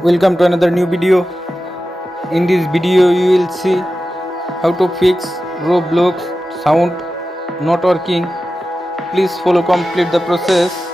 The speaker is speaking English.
Welcome to another new video. In this video you will see how to fix Roblox sound not working. Please follow complete the process.